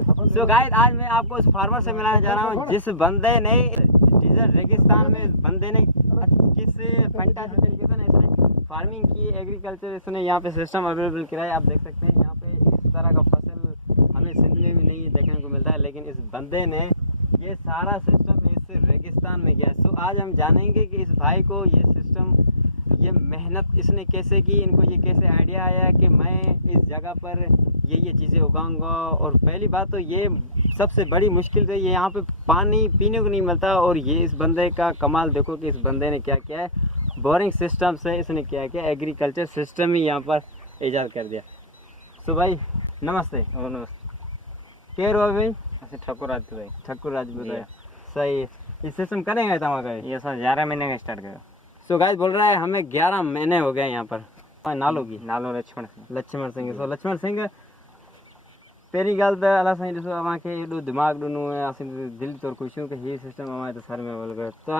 So guys आज मैं आपको उस फार्मर से मिलाने जा रहा हूँ जिस बंदे ने डिजर्ट रेगिस्तान में बंदे ने किस फैंटास्टिक तरीके से इसने फार्मिंग की, एग्रीकल्चर इसने यहाँ पे सिस्टम अवेलेबल कराया। आप देख सकते हैं यहाँ पे इस तरह का फसल हमें सिंध में भी नहीं देखने को मिलता है, लेकिन इस बंदे ने ये सारा सिस्टम इस रेगिस्तान में किया। सो आज हम जानेंगे कि इस भाई को ये सिस्टम, ये मेहनत इसने कैसे की, इनको ये कैसे आइडिया आया कि मैं इस जगह पर ये चीज़ें उगाऊंगा। और पहली बात तो ये सबसे बड़ी मुश्किल तो ये यहाँ पे पानी पीने को नहीं मिलता, और ये इस बंदे का कमाल देखो कि इस बंदे ने क्या किया है, बोरिंग सिस्टम से इसने क्या किया, एग्रीकल्चर सिस्टम ही यहाँ पर ईजाद कर दिया। सो भाई नमस्ते। और नमस्ते। क्या रो भाई? ठाकुर राज भाई। ठाकुर राज बताया सही है। ये सिस्टम करेंगे तमाका ये सर 11 महीने का स्टार्ट करेगा। सो गाइस बोल रहा है हमें 11 महीने हो गए यहाँ पर। नालो की नालो लक्ष्मण सिंह। लक्ष्मण सिंह। सो लक्ष्मण सिंह पहिरीं ॻाल्हि त अलाह साईं ॾिसो अव्हांखे एॾो दिमाग़ ॾिनो ऐं असीं दिलि तौरु ख़ुशि आहियूं की हीअ सिस्टम अव्हां हिते सर में अवल कयो। त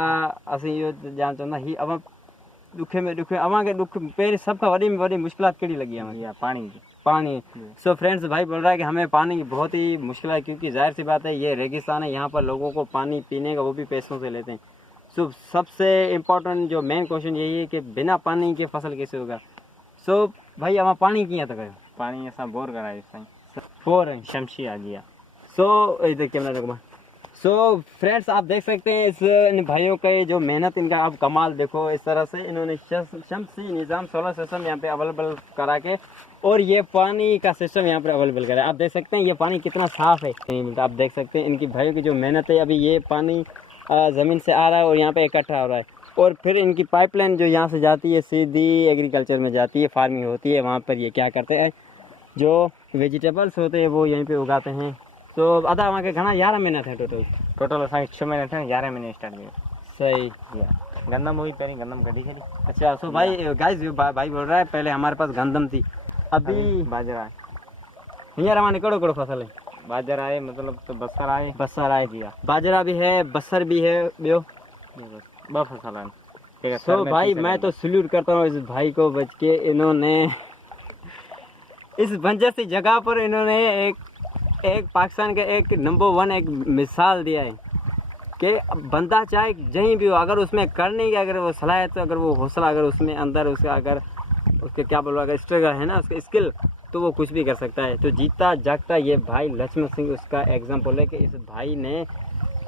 असीं इहो ॼाण चवंदा हीअ अव्हां ॾुखे में ॾुखे अव्हांखे ॾुख पहिरीं सभ खां वॾी में वॾी मुश्किलात कहिड़ी लॻी आहे? पानी की। पानी। सो फ्रेंड्स भाई बोल रहा है कि हमें पानी की बहुत ही मुश्किल है, क्योंकि जाहिर सी बात है ये रेगिस्तान है, यहाँ पर लोगों को पानी पीने का वो भी पैसों से लेते हैं। सो सबसे इम्पोर्टेंट जो मेन क्वेश्चन यही है कि बिना पानी के फसल कैसे होगा। सो भाई अव्हां पानी कीअं था कयो? पानी असां बोर करायो साईं। बोर शमशी आ गया। सो इधर कैमरा देखो। सो फ्रेंड्स आप देख सकते हैं इस इन भाइयों का जो मेहनत, इनका आप कमाल देखो। इस तरह से इन्होंने शमसी निज़ाम सोलर सिस्टम यहाँ पे अवेलेबल करा के, और ये पानी का सिस्टम यहाँ पर अवेलेबल करा है। आप देख सकते हैं ये पानी कितना साफ़ है, नहीं मिलता। आप देख सकते हैं इनकी भाइयों की जो मेहनत है। अभी ये पानी ज़मीन से आ रहा है और यहाँ पे इकट्ठा हो रहा है, और फिर इनकी पाइपलाइन जो यहाँ से जाती है सीधी एग्रीकल्चर में जाती है, फार्मिंग होती है। वहाँ पर ये क्या करते हैं, जो वेजिटेबल्स होते हैं वो यहीं पे उगाते हैं। तो अदा वहाँ के घना 11 महीना थे टोटल असांखे 6 महीने थे, 11 महीने स्टार्ट कयो। सही। गंदम हुई पहिरीं, गंदम कढी छॾी। अच्छा। सो भाई गाइस भाई बोल रहा है पहले हमारे पास गंदम थी, अभी बाजरा है। हींअर हमारे कड़ो फसल है। बाजरा है मतलब तो बसर आहे। बसर आहे जी। बाजरा भी है, बसर भी है, ॿियो 2 फसल आहिनि। सो भाई मैं तो सल्यूट करता हूँ इस भाई को, बच के इन्होंने इस बंजर सी जगह पर इन्होंने एक पाकिस्तान के एक नंबर 1 एक मिसाल दिया है कि बंदा चाहे कहीं भी हो, अगर उसमें करने की अगर वो सलाहियत, अगर वो हौसला, अगर उसमें अंदर उसका अगर उसके क्या बोलो अगर स्ट्रगल है ना, उसका स्किल, तो वो कुछ भी कर सकता है। तो जीता जागता ये भाई लक्ष्मण सिंह उसका एग्जाम्पल है कि इस भाई ने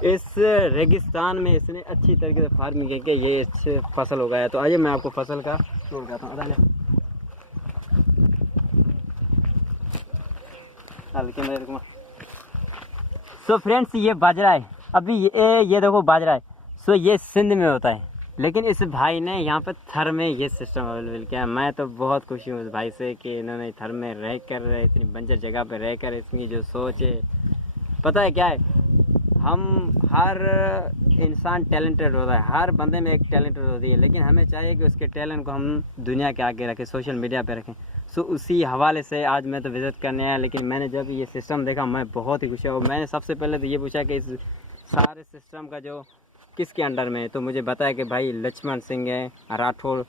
इस रेगिस्तान में इसने अच्छी तरीके से फार्मिंग करके ये अच्छे फसल उगाया। तो आइए मैं आपको फसल का टूर करता हूँ। सो फ्रेंड्स ये बाजरा है, अभी ये देखो बाजरा है। सो ये सिंध में होता है, लेकिन इस भाई ने यहाँ पे थर में ये सिस्टम अवेलेबल किया। मैं तो बहुत खुशी हूँ इस भाई से कि इन्होंने थर में रह कर, इतनी बंजर जगह पे रह कर, इसकी जो सोच है, पता है क्या है, हम हर इंसान टैलेंटेड होता है, हर बंदे में एक टैलेंटेड होती है, लेकिन हमें चाहिए कि उसके टैलेंट को हम दुनिया के आगे रखें, सोशल मीडिया पे रखें। सो उसी हवाले से आज मैं तो विज़िट करने आया, लेकिन मैंने जब ये सिस्टम देखा मैं बहुत ही खुश हुआ। मैंने सबसे पहले तो ये पूछा कि इस सारे सिस्टम का जो किसके अंडर में है, तो मुझे बताया कि भाई लक्ष्मण सिंह है राठौर,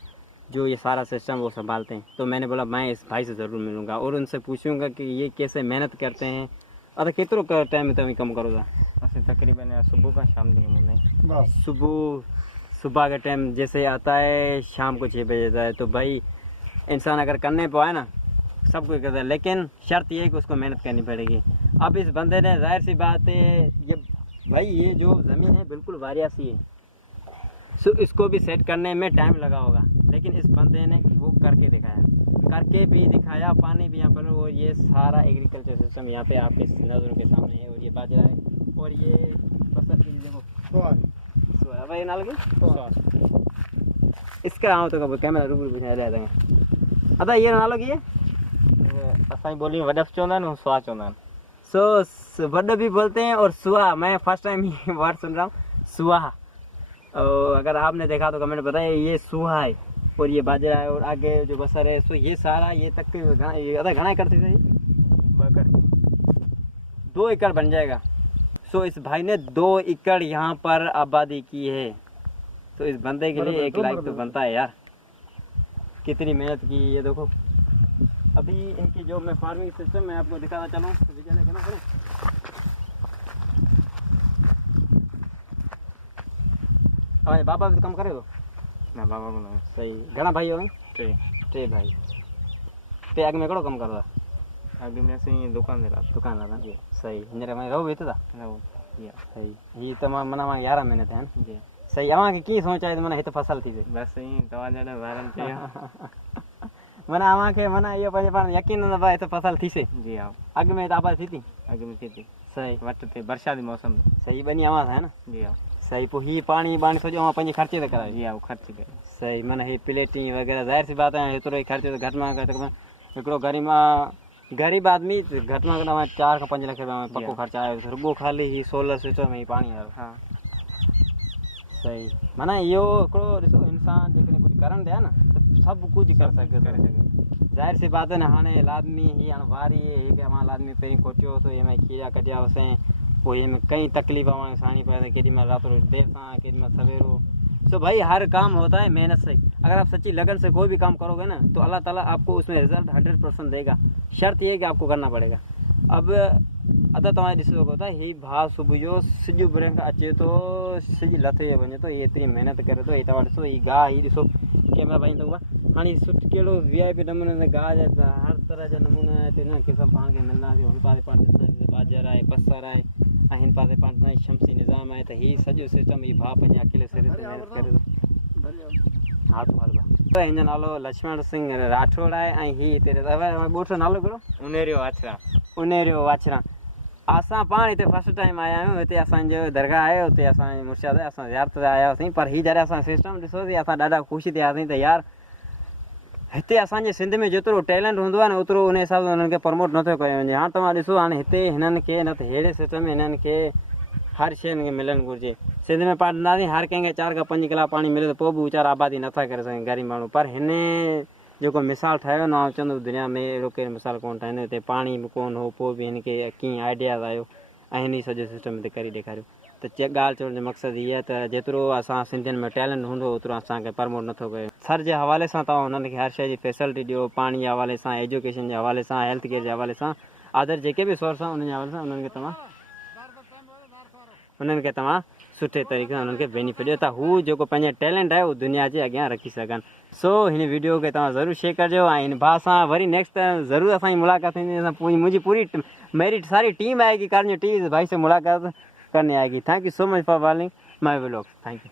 जो ये सारा सिस्टम वो संभालते हैं। तो मैंने बोला मैं इस भाई से ज़रूर मिलूँगा और उनसे पूछूँगा कि ये कैसे मेहनत करते हैं। अरे कितनो टाइम में तुम कम करोगा? तकरीबन सुबह का शाम नहीं, सुबह का टाइम जैसे आता है, शाम को 6 बजे जाता है। तो भाई इंसान अगर करने पाए ना, सब कुछ करता है, लेकिन शर्त ये है कि उसको मेहनत करनी पड़ेगी। अब इस बंदे ने जाहिर सी बात है, ये भाई ये जो ज़मीन है बिल्कुल वारिया सी है, सो इसको भी सेट करने में टाइम लगा होगा, लेकिन इस बंदे ने वो करके दिखाया, पानी भी यहाँ पर, और ये सारा एग्रीकल्चर सिस्टम यहाँ पे आपके नज़रों के सामने है। और ये बाजरा है, और ये फसल की देखो भाई ना लगे इसका आओ तो कैमरा रूबरू बुझा रहा था। अदा ये नालो की असाई बोली वडफ चवंदा आहिनि, सुहा चवंदा आहिनि। सो वड भी बोलते हैं और सुहा, मैं फर्स्ट टाइम ये वर्ड सुन रहा हूँ, सुहा। और अगर आपने देखा तो कमेंट बताइए, ये सुहा है और ये बाजरा है, और आगे जो बसर है। सो ये सारा ये तक के अदा घना करते थे 2 एकड़ बन जाएगा। सो इस भाई ने 2 एकड़ यहाँ पर आबादी की है। तो इस बंदे के लिए एक लाइक तो बनता है यार, कितनी मेहनत की। ये देखो अभी इनकी जो मैं फार्मिंग सिस्टम मैं आपको दिखाता चलूँ, तो अवांजे बाबा बि कमु करे थो? ना बाबा को ना सही। घणा भाई हो? टे 3 भाई। ते अॻु में कहिड़ो कमु कंदो आहे? अॻु में असीं दुकान ते दुकान था जी। सही। हींअर मां रहो हिते था? रहो जी सही। हीअ त मां माना 11 महीना थिया आहिनि। जी सही। अव्हांखे कीअं सोच आहे त माना हिते फसल थी थिए? बसि ईअं तव्हां जॾहिं ॿारनि चयो माना अव्हांखे माना इहो पंहिंजे पाण यकीन न भाई हिते फसल थीसे? जी हा अॻु में त आबादी थी थी? अॻु में थी थी सही। वटि थिए बरसाती मौसम में। सही। ॿनी अव्हां था न? जी हा सही। पोइ हीअ पाणी बाणी सॼो अव्हां पंहिंजे ख़र्चे ते करायो? जी हा ख़र्च कयो। सही। माना हीअ प्लेटिंग वग़ैरह ज़ाहिर सी बात आहे हेतिरो ई ख़र्चो त घटि में घटि हिकिड़ो ग़रीब आदमी घटि में घटि 4 खां 5 लख रुपया पको ख़र्चु आयो रुॻो ख़ाली हीअ सोलर सिस्टम ही पाणी वारो। हा सही। माना इहो हिकिड़ो ॾिसो इंसान जेकॾहिं कुझु करणु ॾिया न त सभु कुझु करे सघे थो। ज़ाहिर सी बात आहे न। हाणे लाज़मी हीअ हाणे वारी हीअ अव्हां लाज़मी पहिरीं खोटियो हुओ हिन में खीरा कढिया हुआसीं पोइ हिन में कई तकलीफ़ अव्हां साणी पए केॾी महिल राति जो देर सां केॾी महिल सवेरो। तो भाई हर काम होता है मेहनत से। अगर आप सच्ची लगन से कोई भी काम करोगे ना तो अल्लाह ताला आपको उसमें रिजल्ट 100% देगा। शर्त ये है कि आपको करना पड़ेगा। अब अदा तव्हां ॾिसो था हीअ भाउ सुबुह जो सिॼ उभरण खां अचे थो सिॼ लथे वञे थो हीअ एतिरी महिनत करे थो। हीअ तव्हां ॾिसो हीअ गाह हीअ ॾिसो कैमरा पाईं अथव हाणे सुठो कहिड़ो VIP नमूने गाह जा हर तरह जा नमूना हिते न क़िस्म पाण खे मिलंदा हुन पासे पाण बाजर आहे बसर आहे ऐं हिन पासे पाण शमसी निज़ाम आहे त हीअ सॼो सिस्टम हीअ भाउ पंहिंजे अकेले सिर ते महिनत करे थो। हा तो हिन जो नालो लक्ष्मण सिंह राठौड़ आहे ऐं हीअ हिते ॻोठ जो नालो कहिड़ो? उनेरियो वाछड़ा। उनेरियो वाछड़ा। असां पाण हिते फस्ट टाइम आया आहियूं। हिते असांजो दरगाह आहे हुते असांजे मुर्शिद असां ज़ियारत ते आया हुआसीं पर हीअ जॾहिं असां सिस्टम ॾिसोसीं असां ॾाढा ख़ुशि थियासीं त यार हिते असांजे सिंध में जेतिरो टैलेंट हूंदो आहे न ओतिरो उन हिसाब सां उन्हनि खे प्रमोट नथो कयो वञे। हाणे तव्हां ॾिसो हाणे हिते हिननि खे न त अहिड़े सिस्टम में हिननि खे हर शइ खे मिलणु घुरिजे। सिंध में पाण ॾिंदासीं हर कंहिंखे 4 खां 5 कलाक पाणी मिले त पोइ बि वीचारा आबादी नथा करे सघनि ग़रीब माण्हू। पर हिन जेको मिसाल ठाहियो न चवंदो दुनिया में अहिड़ो कहिड़ो मिसाल कोन ठाहींदो। हिते पाणी बि कोन हो पोइ बि हिनखे कीअं आइडियाज़ आयो ऐं हिन सॼो सिस्टम हिते करे ॾेखारियो। त ॻाल्हि चवण जो मक़सदु इहा आहे त जेतिरो असां सिंधियुनि में टैलेंट हूंदो ओतिरो असांखे प्रमोट नथो कयो। सर जे हवाले सां तव्हां हुननि खे हर शइ जी फैसिलिटी ॾियो पाणी जे हवाले सां एजुकेशन जे हवाले सां हेल्थ केयर जे हवाले सां अदर जेके बि सोर्स आहे उन्हनि जे हवाले सां उन्हनि खे तव्हां सुठे तरीक़े सां उन्हनि खे बेनिफिट ॾियो त हू जेको पंहिंजो टैलेंट आहे उहो दुनिया जे अॻियां रखी सघनि। सो हिन वीडियो खे तव्हां ज़रूरु शेयर कजो ऐं हिन भाउ सां वरी नेक्स्ट टाइम ज़रूरु असांजी मुलाक़ात थींदी। मुंहिंजी पूरी मेरी सारी टीम आएगी कारन टीवी भाई से मुलाकात करने आएगी। Thank you so much for watching my vlog. Thank you.